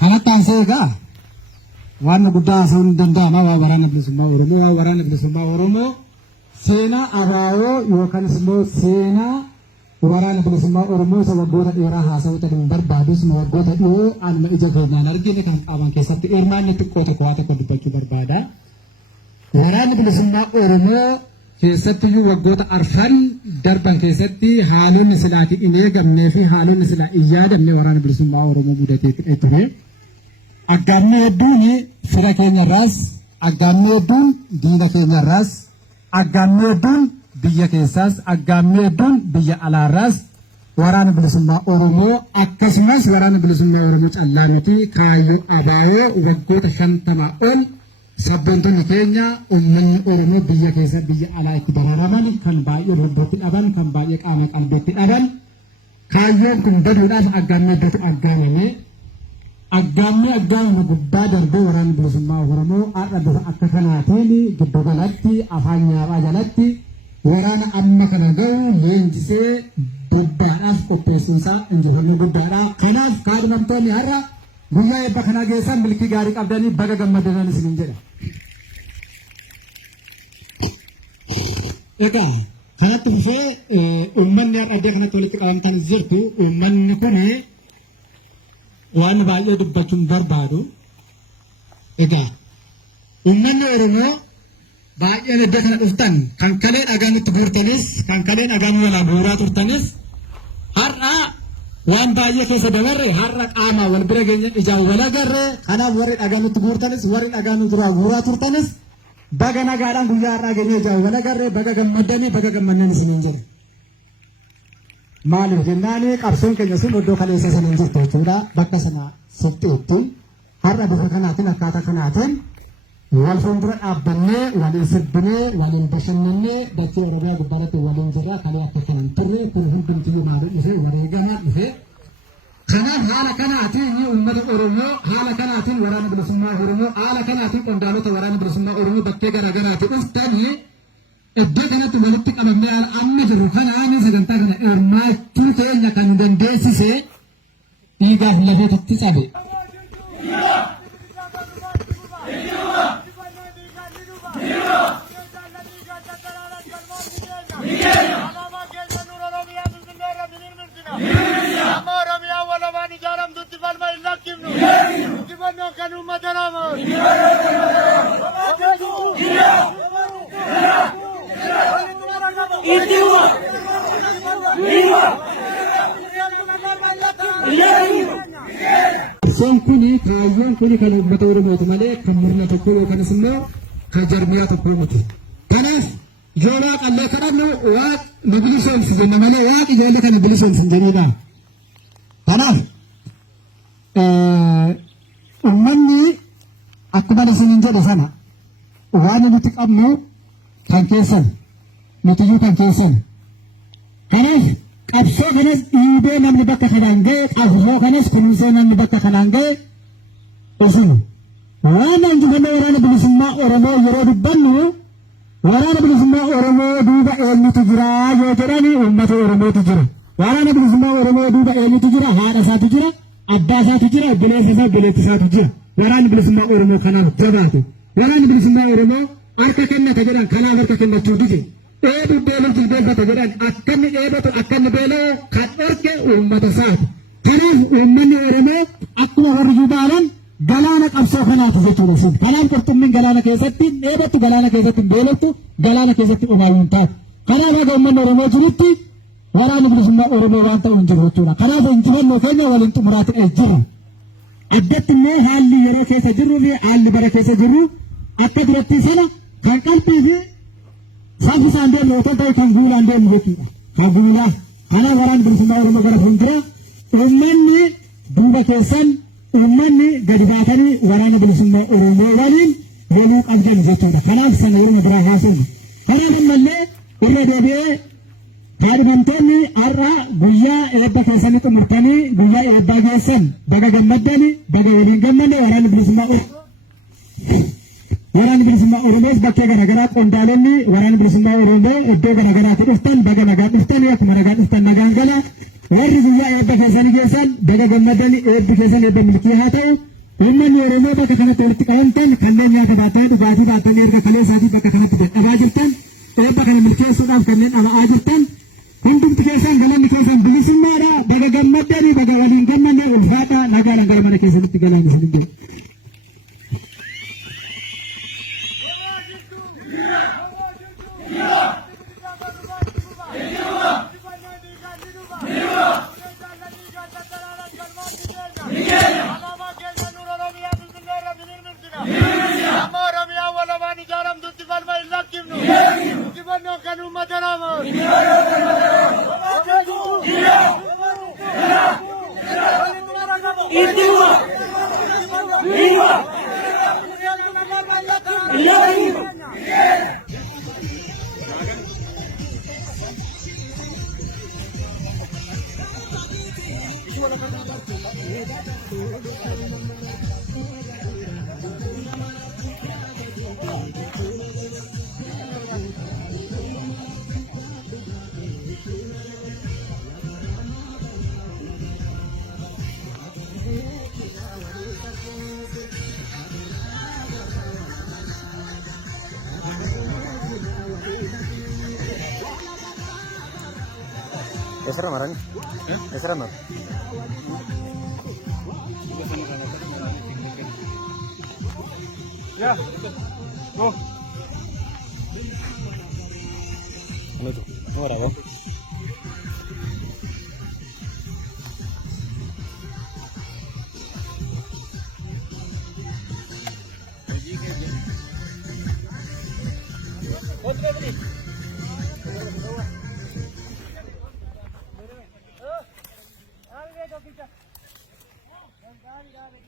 Kanattaan seegaa waan guddaa haasa'uun danda'ama waa waraana bilisummaa Oromoo. Waa waraana bilisummaa Oromoo seenaa abaaboo yookaanis immoo seenaa waraana bilisummaa Oromoo isa waggoota dheeraa haasa'uu ta'uu barbaadus waggoota dhiyoo anuma ija keenyaan argine kan qaban keessatti hirmaanni xiqqoo tokko waa tokko dubbachuu barbaada. Waraana bilisummaa Oromoo keessattiyyuu waggoota arfan darban keessatti haalonni silaati hin eegamnee fi haalonni silaa hin yaadamne waraana bilisummaa Oromoo mudatee ture. Aggaamni hedduun fira keenyarraas, aggaamni hedduun diina keenyarraas, aggaamni hedduun biyya keessaas, aggaamni hedduun biyya alaarraas waraana bilisummaa Oromoo akkasumas waraana bilisummaa Oromoo callaa miti kaayyoo abaayoo waggoota 50 ol sabboontonni keenya uummanni Oromoo biyya keessa biyya alaa itti dararaman kan baay'ee lubbootti dhaban kan baay'ee qaama qalbiitti dhaban kaayyoon kun baduudhaaf aggaamni hedduutu aggaamame. Aggaamni gubbaa darbee waraana bilisummaa Oromoo har'a bifa akka kanaatiin giddu galatti afaan nyaaphaa jalatti waraana amma kana gahu leenjisee bobbaadhaaf qopheessuunsaa injifannoo guddaadha. Kanaaf kaadhimamtoonni har'a guyyaa eebba kanaa geessan milkii gaarii qabdanii baga gammaddan isiniin jedha. Egaa kanatti dhufee uummanni har'a iddoo kanatti walitti qabamtan jirtu uummanni kun waan baay'ee dubbachuun barbaadu. Egaa uummanni Oromoo baay'een iddoo kana dhuftan kan kalee dhagaa nutti guurtanis kan kalee dhagaa nu walaa guuraa turtanis har'a waan baay'ee keessa dabarre har'a qaama wal bira geenye ijaan wal agarre. Kanaaf warri dhagaa nutti guurtanis warri dhagaa nu duraa guuraa turtanis baga nagaadhaan guyyaa har'aa geenye ijaan wal agarre baga gammaddanii baga gammannaan isiniin jedha. Maaliif jennaan qabsoon keenya sun iddoo kaleessa sana hin jirtu jechuudha. Bakka sana sirteetti har'a bifa kanaatiin akkaataa kanaatiin wal fuuldura dhaabbannee waliin sirbinee waliin bashannannee dachee Oromiyaa gubbaarratti waliin jirra. Kalee akka kanan turre kun hundumtiyyuu maaliif dhufe wareegamaa dhufe. Kanaaf haala kanaatiin uummata Oromoo haala kanaatiin waraana bilisummaa Oromoo haala kanaatiin qondaalota waraana bilisummaa Oromoo bakkee garaagaraatti dhuftanii iddoo kanatti walitti qabamee amma jiru kanaan sagantaa kana hirmaachuu keenya kan dandeessise dhiigaaf lafeetti cabe. Kaayyoon kuni kan uummata Oromooti malee kan murna tokko yookanis immoo kan jarmiyaa tokko miti. Kanaaf yoo waaqallee kadhannu waaq nu bilisoomsu jenna malee waaqi ijoollee kana bilisoomsu hin jenniidha. Kanaaf uummanni akkuma isiniin jedhe sana waan nuti qabnu kan keessan nutiyyuu kan keessan. Kanaaf qabsoo kanas dhiibee namni bakka kanaan ga'e qabsoo kanas kunuunsee namni bakka kanaan ga'e isin waan injifannoo waraana bilisummaa Oromoo yeroo dubbannu waraana bilisummaa Oromoo duuba eenyutu jira yoo jedhani uummata Oromootu jira. Waraana bilisummaa Oromoo duuba eenyutu jira? Haadha isaatu jira, abbaa isaatu jira, obboleessa isaa, obboleettii isaatu jira. Waraanni bilisummaa Oromoo kanaaf jabaate. Waraanni bilisummaa Oromoo harka kennata jedhan kanaaf harka kennachuu dide. Dheebuu beeluu jilbeeffata jedhan akka inni dheebatu akka inni beela'u kan dhorke uummata isaati. Kanaaf uummanni Oromoo akkuma warri jubaalan galaana qabsoo kanaati jechuudha isin. Kanaaf qurxummiin galaana keessatti dheebattu galaana keessatti beelottu galaana keessatti dhumaayyuun taatu. Kanaaf haga uummanni Oromoo jirutti waraanni bilisummaa Oromoo waan ta'u hin jiru jechuudha. Kanaaf injifannoo keenya waliin xumuraatti jirra. Addatti immoo haalli yeroo keessa jirruu fi haalli bara keessa jirru akka duratti sana kan qalbii fi saffisaan deemnu otoo ta'e kan guulaan deemnu jechuudha. Kan guulaa. Kanaaf waraanni bilisummaa Oromoo gara fuuldura uummanni duuba keessan uummanni gadi baatanii waraana bilisummaa Oromoo waliin waluu qabdan jechuudha. Kanaaf sana yeroo biraa haasofnu. Kanaaf ammallee irra deebi'ee kaadhimamtoonni har'a guyyaa eebba keessanii xumurtanii guyyaa eebbaa geessan baga gammaddanii baga waliin gammanne waraanni bilisummaa Oromoos bakkee garaagaraa qondaalonni waraanni bilisummaa Oromoo iddoo garaagaraatti dhuftan baga nagaa dhuftanii akkuma nagaa dhuftan nagaan gala warri guyyaa eebba keessanii geessan baga gammadanii eebbi keessan eebba milkii haa ta'u. Uummanni Oromoo bakka kanatti walitti qabamtan kanneen nyaata baatanii dhugaatii baatanii erga kalee isaatii bakka kanatti dadhabaa jirtan eebba kana milkeessuudhaaf kanneen dhama'aa jirtan hundumti keessan galanni keessan bilisummaadha. Baga gammadanii baga waliin gammanne ulfaadha. Nagaan gara mana keessanitti galaan isin jedhu. Esra marani? Esra mar. Ya. Go. Ano to? Ano rawo? Otra vez. Dale,